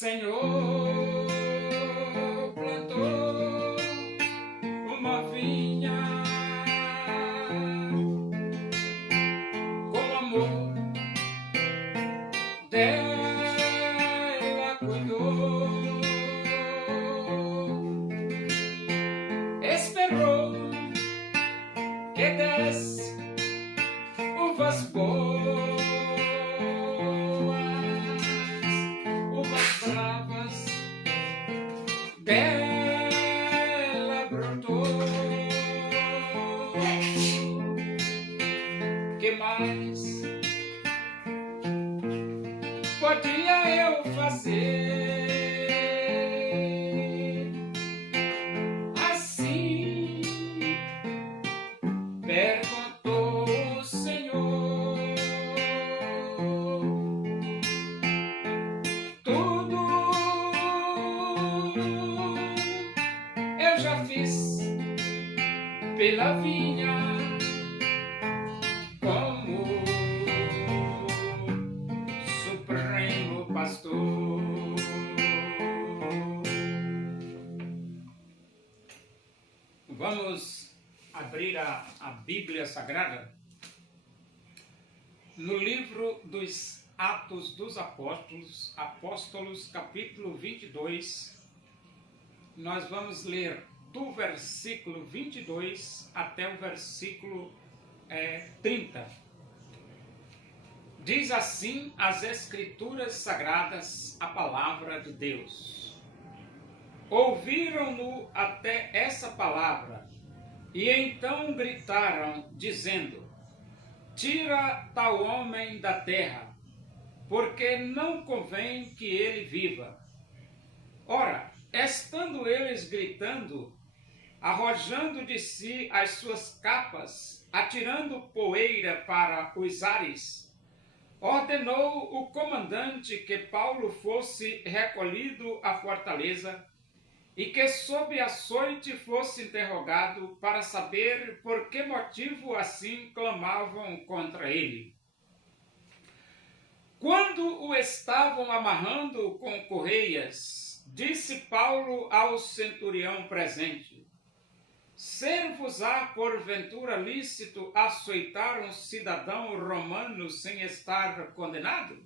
Senhor plantou uma vinha com amor, dela cuidou, esperou que desse uvas boas, uvas bravas, dela brotou. Que mais podia eu fazer assim? Perguntou o Senhor. Tudo eu já fiz pela vinha, como Supremo Pastor. Vamos abrir a Bíblia Sagrada no livro dos Atos dos Apóstolos, capítulo 22. Nós vamos ler do versículo 22 até o versículo 30. Diz assim as Escrituras Sagradas, a palavra de Deus. Ouviram-no até essa palavra, e então gritaram, dizendo: Tira tal homem da terra, porque não convém que ele viva. Ora, estando eles gritando, arrojando de si as suas capas, atirando poeira para os ares, ordenou o comandante que Paulo fosse recolhido à fortaleza e que sob açoite fosse interrogado para saber por que motivo assim clamavam contra ele. Quando o estavam amarrando com correias, disse Paulo ao centurião presente: Ser-vos-á porventura lícito açoitar um cidadão romano sem estar condenado?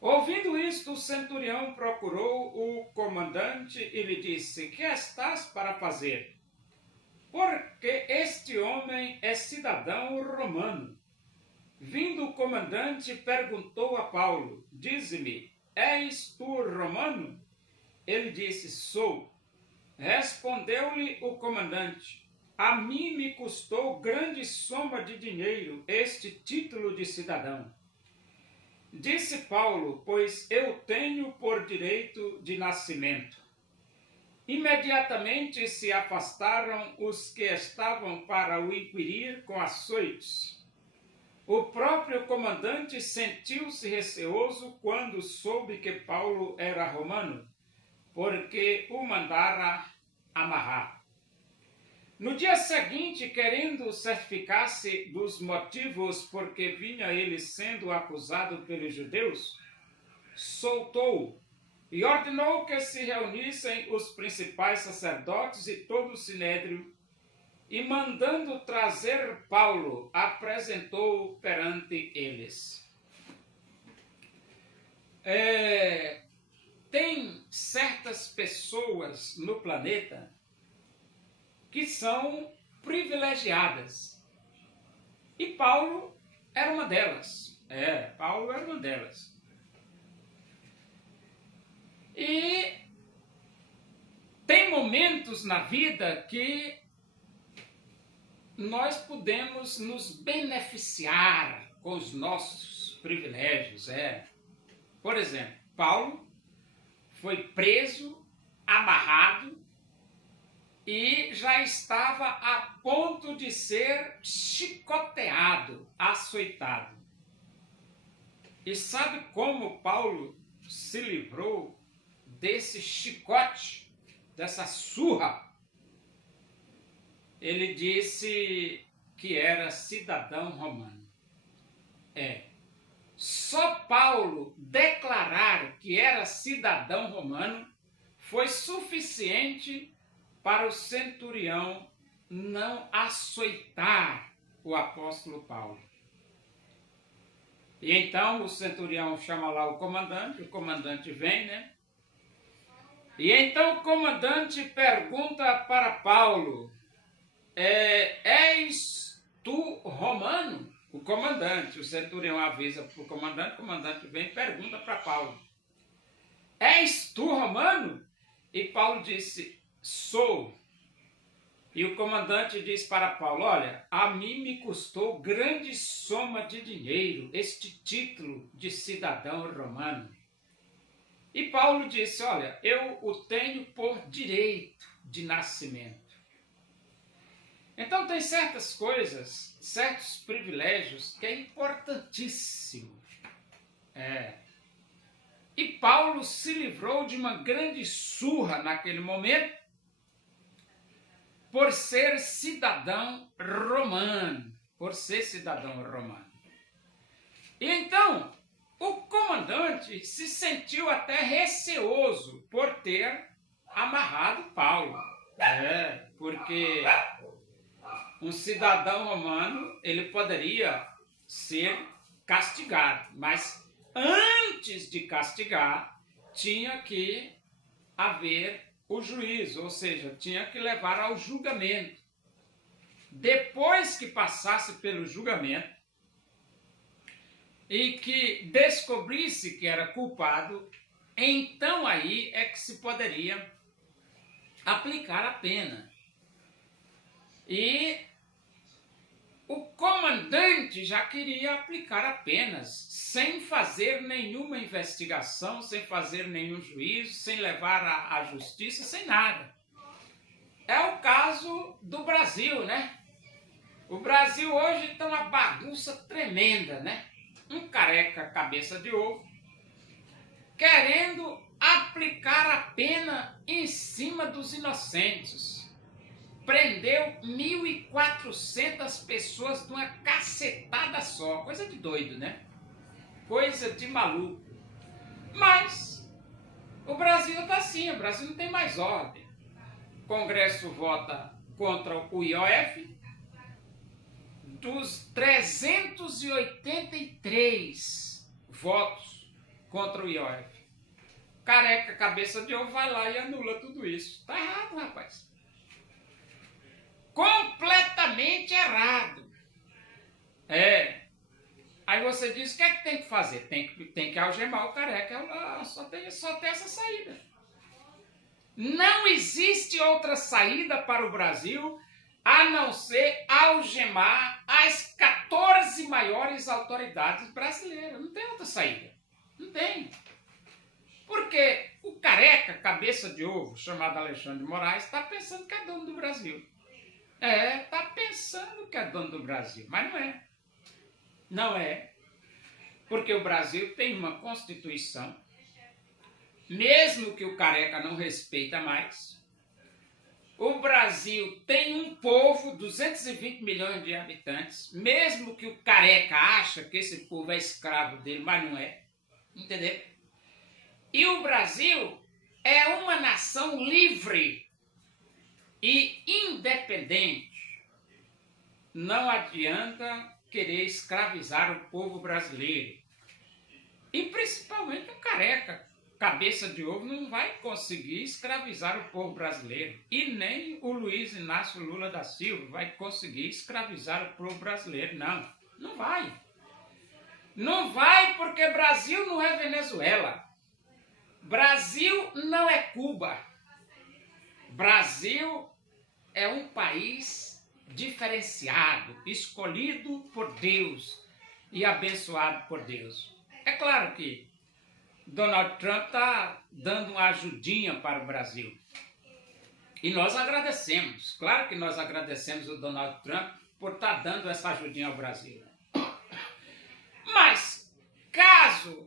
Ouvindo isto, o centurião procurou o comandante e lhe disse: Que estás para fazer? Porque este homem é cidadão romano. Vindo o comandante, perguntou a Paulo: Dize-me, és tu romano? Ele disse: Sou. Respondeu-lhe o comandante: A mim me custou grande soma de dinheiro este título de cidadão. Disse Paulo: Pois eu tenho por direito de nascimento. Imediatamente se afastaram os que estavam para o inquirir com açoites. O próprio comandante sentiu-se receoso quando soube que Paulo era romano, porque o mandara amarrar. No dia seguinte, querendo certificar-se dos motivos por que vinha ele sendo acusado pelos judeus, soltou-o e ordenou que se reunissem os principais sacerdotes e todo o sinédrio, e mandando trazer Paulo, apresentou-o perante eles. Tem certas pessoas no planeta que são privilegiadas. E Paulo era uma delas. Paulo era uma delas. E tem momentos na vida que nós podemos nos beneficiar com os nossos privilégios. Por exemplo, Paulo foi preso, amarrado, e já estava a ponto de ser chicoteado, açoitado. E sabe como Paulo se livrou desse chicote, dessa surra? Ele disse que era cidadão romano. Só Paulo declarar que era cidadão romano foi suficiente para o centurião não açoitar o apóstolo Paulo. E então o centurião chama lá o comandante vem, né? E então o comandante pergunta para Paulo, és tu romano? O centurião avisa para o comandante vem e pergunta para Paulo, és tu romano? E Paulo disse, sou. E o comandante diz para Paulo, olha, a mim me custou grande soma de dinheiro este título de cidadão romano. E Paulo disse, olha, eu o tenho por direito de nascimento. Então tem certas coisas, certos privilégios que é importantíssimo. E Paulo se livrou de uma grande surra naquele momento por ser cidadão romano. E então, o comandante se sentiu até receoso por ter amarrado Paulo. Porque um cidadão romano, ele poderia ser castigado, mas antes de castigar, tinha que haver o juízo, ou seja, tinha que levar ao julgamento. Depois que passasse pelo julgamento e que descobrisse que era culpado, então aí é que se poderia aplicar a pena. E o comandante já queria aplicar a pena, sem fazer nenhuma investigação, sem fazer nenhum juízo, sem levar à justiça, sem nada. É o caso do Brasil, né? O Brasil hoje está uma bagunça tremenda, né? Um careca cabeça de ovo, querendo aplicar a pena em cima dos inocentes. Prendeu 1.400 pessoas de uma cacetada só. Coisa de doido, né? Coisa de maluco. Mas o Brasil está assim, o Brasil não tem mais ordem. O Congresso vota contra o IOF. Dos 383 votos contra o IOF, careca, cabeça de ovo, vai lá e anula tudo isso. Tá errado, rapaz. Completamente errado. Aí você diz, o que é que tem que fazer? Tem que algemar o careca. Só tem essa saída. Não existe outra saída para o Brasil a não ser algemar as 14 maiores autoridades brasileiras. Não tem outra saída. Não tem. Porque o careca, cabeça de ovo, chamado Alexandre de Moraes, está pensando que é dono do Brasil. Está pensando que é dono do Brasil, mas não é. Não é. Porque o Brasil tem uma Constituição, mesmo que o careca não respeita mais. O Brasil tem um povo, 220 milhões de habitantes, mesmo que o careca acha que esse povo é escravo dele, mas não é. Entendeu? E o Brasil é uma nação livre e independente. Não adianta querer escravizar o povo brasileiro. E principalmente o careca, cabeça de ovo, não vai conseguir escravizar o povo brasileiro. E nem o Luiz Inácio Lula da Silva vai conseguir escravizar o povo brasileiro. Não, não vai. Não vai porque Brasil não é Venezuela. Brasil não é Cuba. Brasil é um país diferenciado, escolhido por Deus e abençoado por Deus. É claro que Donald Trump está dando uma ajudinha para o Brasil. E nós agradecemos. Claro que nós agradecemos o Donald Trump por estar dando essa ajudinha ao Brasil. Mas, caso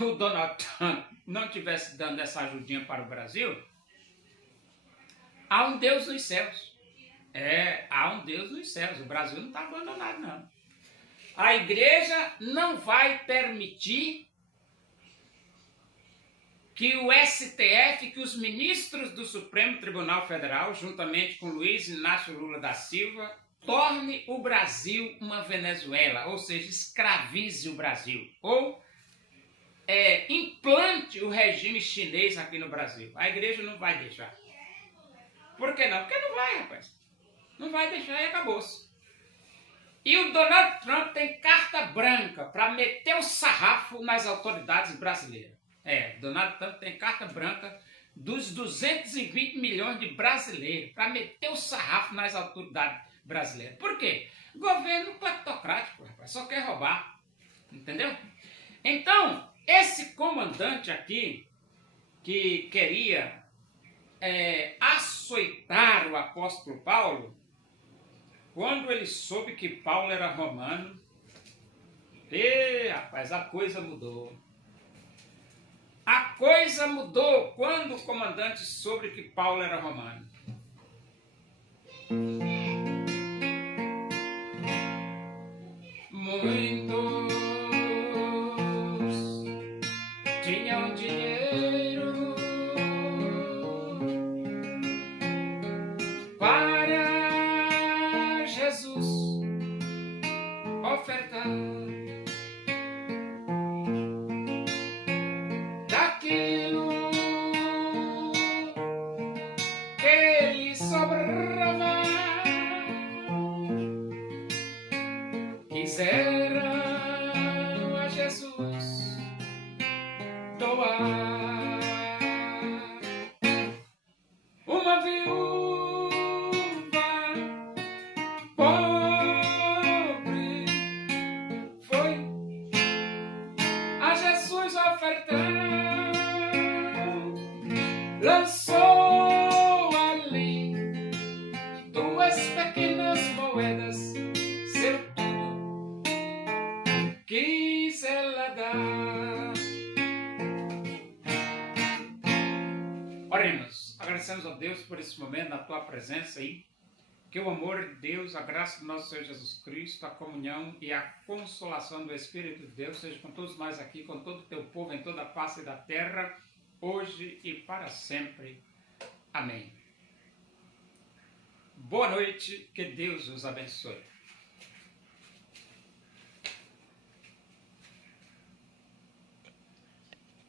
o Donald Trump não estivesse dando essa ajudinha para o Brasil, há um Deus nos céus. Há um Deus nos céus. O Brasil não está abandonado, não. A igreja não vai permitir que o STF, que os ministros do Supremo Tribunal Federal, juntamente com Luiz Inácio Lula da Silva, torne o Brasil uma Venezuela, ou seja, escravize o Brasil, ou implante o regime chinês aqui no Brasil. A igreja não vai deixar. Por que não? Porque não vai, rapaz. Não vai deixar e acabou-se. E o Donald Trump tem carta branca para meter o sarrafo nas autoridades brasileiras. Donald Trump tem carta branca dos 220 milhões de brasileiros para meter o sarrafo nas autoridades brasileiras. Por quê? Governo cleptocrático, rapaz, só quer roubar. Entendeu? Então, esse comandante aqui, que queria açoitar o apóstolo Paulo, quando ele soube que Paulo era romano, rapaz, a coisa mudou. A coisa mudou quando o comandante soube que Paulo era romano. Muitos tinham dinheiro para Jesus ofertar. Daquilo que lhe sobrava, quiseram a Jesus doar. Uma viúva pobre foi a Jesus ofertar, lançou ali 2 pequenas moedas, seu tudo quis ela dar. Oremos, agradecemos a Deus por esse momento, na tua presença aí, que o amor de Deus, a graça do nosso Senhor Jesus Cristo, a comunhão e a consolação do Espírito de Deus seja com todos nós aqui, com todo o teu povo em toda a face da terra, hoje e para sempre. Amém. Boa noite, que Deus os abençoe.